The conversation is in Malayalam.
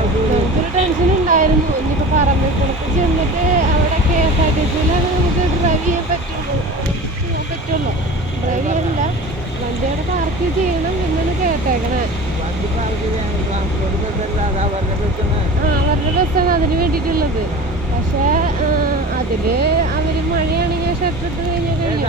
നമുക്കൊരു ടെൻഷൻ ഉണ്ടായിരുന്നു. ഇനിയിപ്പോൾ പറമ്പിക്കുളത്ത് ചെന്നിട്ട് അവിടെ KSRTCയിലാണ് നമുക്ക് ഡ്രൈവ് ചെയ്യാൻ പറ്റുള്ളൂ. ഡ്രൈവ് ചെയ്യാനില്ല, വണ്ടി അവിടെ പാർക്ക് ചെയ്യണം എന്നാണ് കേട്ടേക്കണേ. അവരുടെ ബസ്സാണ് അതിന് വേണ്ടിയിട്ടുള്ളത്. പക്ഷേ അതിൽ അവർ മഴയാണെങ്കിൽ ഷട്ടർ ഇട്ട് കഴിഞ്ഞാൽ കഴിയും.